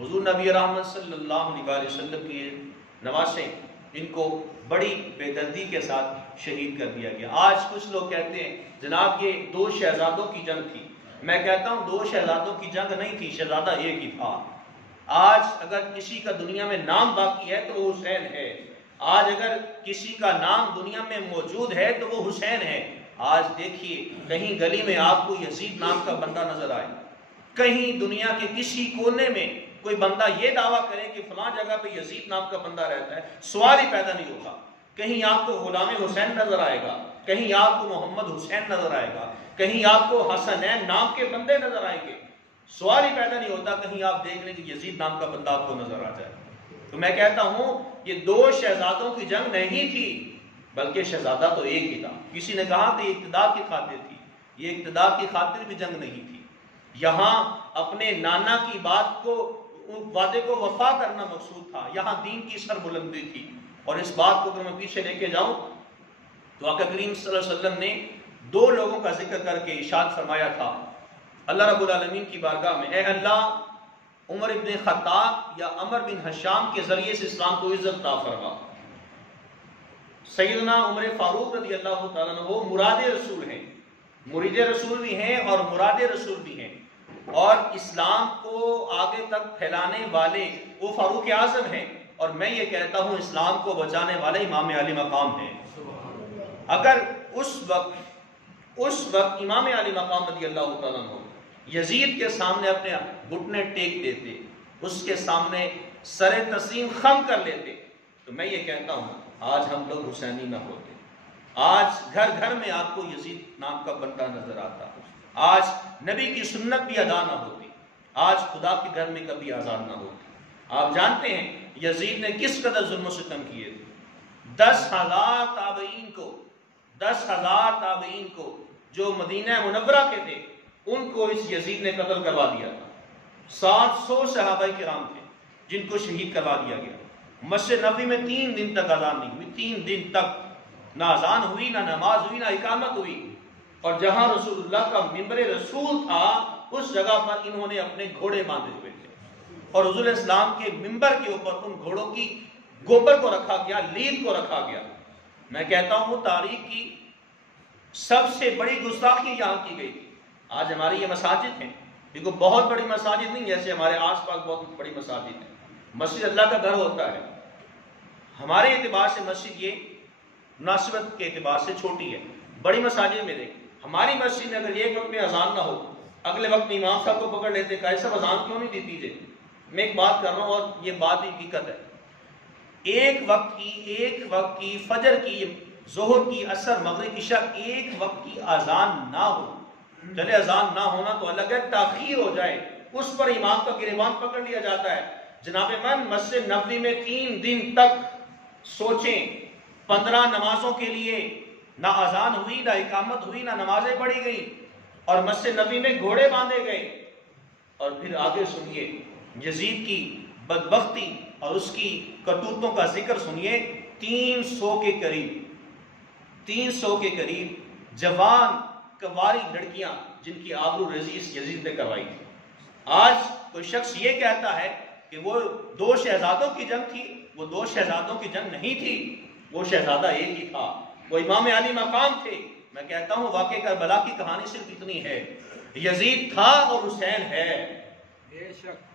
حضور نبی رحمت صلی اللہ علیہ وسلم کی نواسیں، ان کو بڑی بے دردی کے ساتھ شہید کر دیا گیا۔ آج کچھ لوگ کہتے ہیں جناب یہ 2 شہزادوں کی جنگ تھی۔ میں کہتا ہوں 2 شہزادوں کی جنگ نہیں تھی، شہزادہ ایک ہی تھا۔ آج اگر کسی کا دنیا میں نام باقی ہے تو وہ حسین ہے۔ آج اگر کسی کا نام دنیا میں موجود ہے تو وہ حسین ہے۔ آج دیکھیے کہیں گلی میں آپ کو یزید نام کا بندہ نظر آئے، کہیں دنیا کے کسی کونے میں کوئی بندہ یہ دعویٰ کرے کہ فلاں جگہ پہ یزید نام کا بندہ رہتا ہے، سوال ہی پیدا نہیں ہوگا۔ کہیں آپ کو غلام حسین نظر آئے گا، کہیں آپ کو محمد حسین نظر آئے گا، کہیں آپ کو حسنین نام کے بندے نظر آئیں گے، سوال ہی پیدا نہیں ہوتا کہیں آپ دیکھ لیں کہ یزید نام کا بندہ آپ کو نظر آ جائے۔ تو میں کہتا ہوں یہ 2 شہزادوں کی جنگ نہیں تھی، بلکہ شہزادہ تو ایک ہی تھا۔ کسی نے کہا کہ یہ اقتدار کی خاطر تھی، یہ اقتدار کی خاطر بھی جنگ نہیں تھی۔ یہاں اپنے نانا کی بات کو، وعدے کو وفا کرنا مقصود تھا، یہاں دین کی سربلندی تھی۔ اور اس بات کو اگر میں پیچھے لے کے جاؤں تو آقا کریم صلی اللہ علیہ وسلم نے 2 لوگوں کا ذکر کر کے ارشاد فرمایا تھا اللہ رب العالمین کی بارگاہ میں، اے اللہ عمر ابن خطاب یا عمر بن حشام کے ذریعے سے اسلام کو عزت عطا فرما۔ سیدنا عمر فاروق رضی اللہ تعالیٰ عنہ وہ مراد رسول ہیں، مرید رسول بھی ہیں اور مراد رسول بھی ہیں، اور اسلام کو آگے تک پھیلانے والے وہ فاروق اعظم ہیں، اور میں یہ کہتا ہوں اسلام کو بچانے والے امام علی مقام ہیں۔ اگر اس وقت امام علی مقام رضی اللہ تعالیٰ عنہ یزید کے سامنے اپنے گھٹنے ٹیک دیتے، اس کے سامنے سر تسلیم خم کر لیتے، تو میں یہ کہتا ہوں آج ہم لوگ حسینی نہ ہوتے، آج گھر گھر میں آپ کو یزید نام کا بندہ نظر آتا، آج نبی کی سنت بھی ادا نہ ہوتی، آج خدا کے گھر میں کبھی آزاد نہ ہوتی۔ آپ جانتے ہیں یزید نے کس قدر ظلم و ستم کیے تھے۔ 10,000 تابعین کو جو مدینہ منورہ کے تھے ان کو اس یزید نے قتل کروا دیا تھا۔ 700 صحابہ کرام تھے جن کو شہید کروا دیا گیا۔ مسجد نبوی میں 3 دن تک اذان نہیں ہوئی، 3 دن تک نہ اذان ہوئی، نہ نماز ہوئی، نہ اقامت ہوئی، اور جہاں رسول اللہ کا منبر رسول تھا اس جگہ پر انہوں نے اپنے گھوڑے باندھے ہوئے تھے، اور حضور اسلام کے منبر کے اوپر ان گھوڑوں کی گوبر کو رکھا گیا، لید کو رکھا گیا۔ میں کہتا ہوں تاریخ کی سب سے بڑی گستاخی یہاں کی گئی تھی۔ آج ہماری یہ مساجد ہیں، یہ کوئی بہت بڑی مساجد نہیں جیسے ہمارے آس پاس بہت بڑی مساجد ہیں، مسجد اللہ کا گھر ہوتا ہے۔ ہمارے اعتبار سے مسجد یہ مناسبت کے اعتبار سے چھوٹی ہے، بڑی مساجد میں دیکھ ہماری مسجد میں اگر ایک وقت میں اذان نہ ہو اگلے وقت میں امام صاحب کو پکڑ لیتے کہ ایسا اذان کیوں نہیں دیتی تھے۔ میں ایک بات کر رہا ہوں اور یہ بات حقیقت ہے، ایک وقت کی فجر کی، ظہر کی، عصر، مغرب، عشاء ایک وقت کی اذان نہ ہو، چلے اذان نہ ہونا تو الگ ہے، تاخیر ہو جائے اس پر امام کا گریبان پکڑ لیا جاتا ہے۔ جناب من مسجد نبوی میں 3 دن تک سوچیں 15 نمازوں کے لیے نہ اذان ہوئی، نہ اقامت ہوئی، نہ نمازیں پڑھی گئی، اور مسجد نبوی میں گھوڑے باندھے گئے۔ اور پھر آگے سنیے یزید کی بدبختی اور اس کی کرتوتوں کا ذکر سنیے۔ 300 کے قریب جوان کنواری لڑکیاں جن کی آبرو ریزی اس یزید نے کروائی تھی۔ آج کوئی شخص یہ کہتا ہے کہ وہ 2 شہزادوں کی جنگ تھی، وہ 2 شہزادوں کی جنگ نہیں تھی، وہ شہزادہ ایک ہی تھا، وہ امام علی مقام تھے۔ میں کہتا ہوں واقع کربلا کی کہانی صرف اتنی ہے، یزید تھا اور حسین ہے،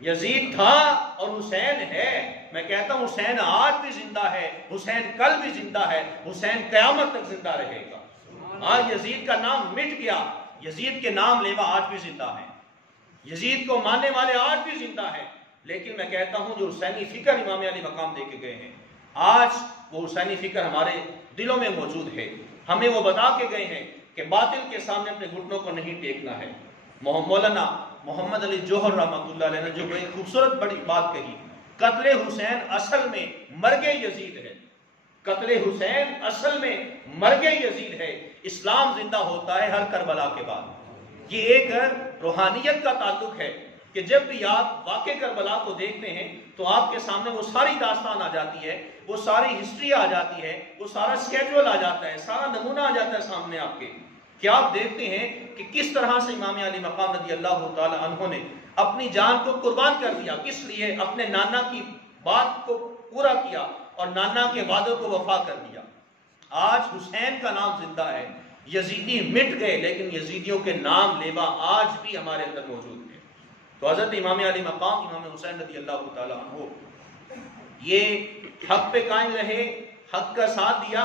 یزید تھا اور حسین ہے۔ میں کہتا ہوں حسین آج بھی زندہ ہے، حسین کل بھی زندہ ہے، حسین قیامت تک زندہ رہے گا۔ آج یزید کا نام مٹ گیا، یزید کے نام لیوا آج بھی زندہ ہے، یزید کو ماننے والے آج بھی زندہ ہیں، لیکن میں کہتا ہوں جو حسینی فکر امام علی مقام دے کے گئے ہیں، آج وہ حسینی فکر ہمارے دلوں میں موجود ہے۔ ہمیں وہ بتا کے گئے ہیں کہ باطل کے سامنے اپنے گھٹنوں کو نہیں ٹیکنا ہے۔ مولانا محمد علی جوہر رحمۃ اللہ علیہ نے جو بڑی خوبصورت بڑی بات کہی، قتل حسین اصل میں مرگ یزید ہے، قتل حسین اصل میں مرگ یزید ہے، اسلام زندہ ہوتا ہے ہر کربلا کے بعد۔ یہ ایک روحانیت کا تعلق ہے کہ جب بھی آپ واقع کربلا کو دیکھتے ہیں تو آپ کے سامنے وہ ساری داستان آ جاتی ہے، وہ ساری ہسٹری آ جاتی ہے، وہ سارا سکیجول آ جاتا ہے، سارا نمونہ آ جاتا ہے سامنے آپ کے، کہ آپ دیکھتے ہیں کہ کس طرح سے امام علی مقام رضی اللہ تعالی عنہ نے اپنی جان کو قربان کر دیا. کس لیے؟ اپنے نانا کی بات کو پورا کیا اور نانا کے وعدوں کو وفا کر دیا. آج حسین کا نام زندہ ہے. یزیدی مٹ گئے لیکن یزیدیوں کے نام لیوا آج بھی ہمارے اندر موجود ہے. تو حضرت امام علی مقام امام حسین رضی اللہ تعالیٰ عنہ یہ حق پہ قائم رہے، حق کا ساتھ دیا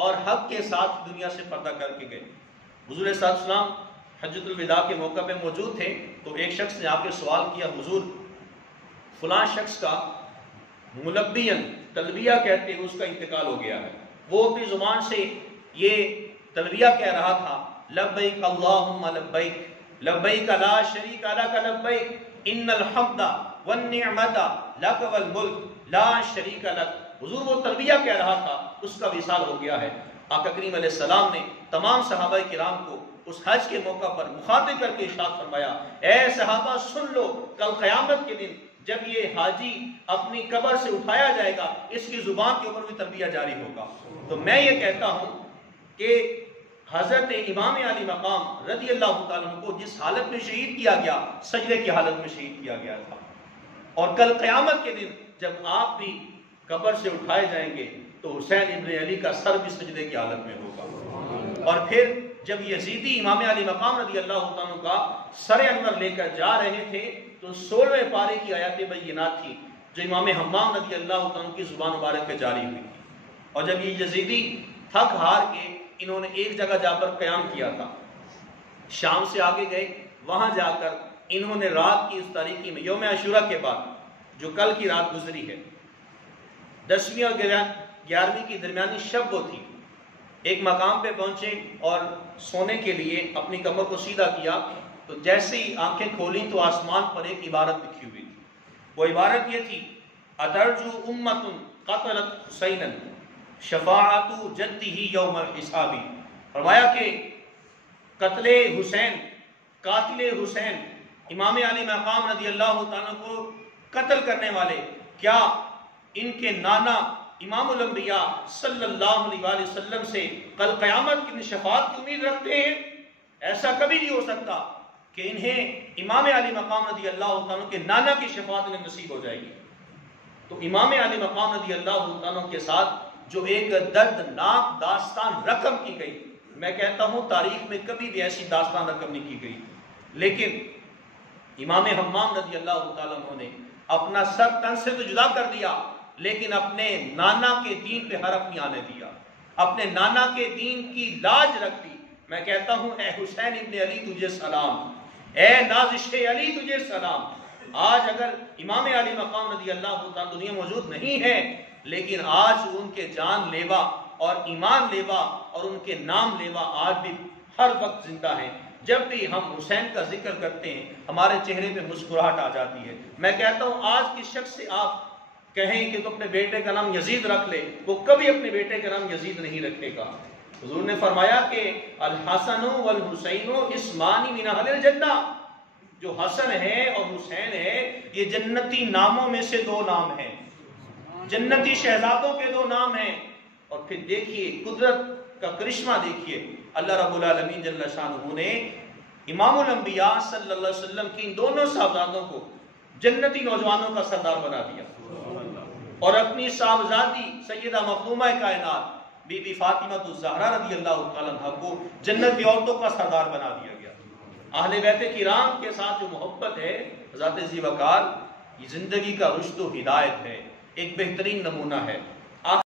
اور حق کے ساتھ دنیا سے پردہ کر کے گئے. حضور صلی اللہ علیہ وسلم حجۃ الوداع کے موقع پہ موجود تھے تو ایک شخص نے آ کے سوال کیا، حضور فلاں شخص کا ملبین تلبیہ کہتے ہیں اس کا انتقال ہو گیا ہے. وہ اپنی زبان سے یہ تلبیہ کہہ رہا تھا، لبیک اللہم لبیک لبیک لا شریک لک لبیک ان الحمد والنعمت لک والملک لا شریک لک. حضور وہ تلبیہ کہہ رہا تھا، اس کا وصال ہو گیا ہے. آقا کریم علیہ السلام نے تمام صحابہ کرام کو اس حج کے موقع پر مخاطب کر کے ارشاد فرمایا، اے صحابہ سن لو، کل قیامت کے دن جب یہ حاجی اپنی قبر سے اٹھایا جائے گا اس کی زبان کے اوپر بھی تلبیہ جاری ہوگا. تو میں یہ کہتا ہوں کہ حضرت امام علی مقام رضی اللہ تعالیٰ عنہ کو جس حالت میں شہید کیا گیا سجدے کی حالت میں شہید کیا گیا تھا، اور کل قیامت کے دن جب آپ بھی قبر سے اٹھائے جائیں گے تو حسین ابن علی کا سر بھی سجدے کی حالت میں ہوگا. اور پھر جب یزیدی امام علی مقام رضی اللہ عنہ کا سر انور لے کر جا رہے تھے تو 16ویں پارے کی آیات بینات تھی جو امام حمام رضی اللہ عنہ کی زبان مبارک پہ جاری ہوئی تھی. اور جب یہ یزیدی تھک ہار کے انہوں نے ایک جگہ جا کر قیام کیا تھا، شام سے آگے گئے، وہاں جا کر انہوں نے رات کی اس تاریکی میں یوم عاشورہ کے بعد جو کل کی رات گزری ہے 10ویں اور 11ویں کی درمیانی شب وہ تھی، ایک مقام پہ پہنچے اور سونے کے لیے اپنی کمر کو سیدھا کیا تو جیسے ہی آنکھیں کھولیں تو آسمان پر ایک عبارت لکھی ہوئی تھی. وہ عبارت یہ تھی، ادرجو امت قتلت حسینا شفاعت جدہ یوم الحسابی. فرمایا کہ قتل حسین، قاتل حسین امام علی مقام رضی اللہ تعالیٰ کو قتل کرنے والے کیا ان کے نانا امام الانبیاء صلی اللہ علیہ وآلہ وسلم سے کل قیامت کی شفاعت کی امید رکھتے ہیں؟ ایسا کبھی نہیں ہو سکتا کہ انہیں امام علی مقام رضی اللہ عنہ کے نانا کی شفاعت انہیں نصیب ہو جائے گی. تو امام علی مقام رضی اللہ عنہ کے ساتھ جو ایک دردناک داستان رقم کی گئی، میں کہتا ہوں تاریخ میں کبھی بھی ایسی داستان رقم نہیں کی گئی. لیکن امام حمام رضی اللہ تعالیٰ عنہ نے اپنا سر تن سے تو جدا کر دیا لیکن اپنے نانا کے دین پہ حرف نہیں آنے دیا، اپنے نانا کے دین کی لاج رکھ دی. میں کہتا ہوں اے حسین ابن علی تجھے سلام، اے نازش علی تجھے سلام. آج اگر امام علی مقام رضی اللہ تعالیٰ دنیا موجود نہیں ہے لیکن آج ان کے جان لیوا اور ایمان لیوا اور ان کے نام لیوا آج بھی ہر وقت زندہ ہیں. جب بھی ہم حسین کا ذکر کرتے ہیں ہمارے چہرے پہ مسکراہٹ آ جاتی ہے. میں کہتا ہوں آج کس شخص سے آپ کہیں کہ تو اپنے بیٹے کا نام یزید رکھ لے، وہ کبھی اپنے بیٹے کا نام یزید نہیں رکھے گا. حضور نے فرمایا کہ الحسن والحسین اسمان من اہل الجنہ، جو حسن ہے اور حسین ہے یہ جنتی ناموں میں سے 2 نام ہیں، جنتی شہزادوں کے 2 نام ہیں. اور پھر دیکھیے قدرت کا کرشمہ، دیکھیے اللہ رب العالمین جل شانہ نے امام الانبیاء صلی اللہ علیہ وسلم کی ان دونوں صاحبزادوں کو جنتی نوجوانوں کا سردار بنا دیا اور اپنی صاحبزادی سیدہ مخدومہ کائنات بی بی فاطمہ الزہرا رضی اللہ تعالیٰ عنہ کو جنتی عورتوں کا سردار بنا دیا گیا. اہل بیت کرام کے ساتھ جو محبت ہے ذات ذی وقار، یہ زندگی کا رشد و ہدایت ہے، ایک بہترین نمونہ ہے.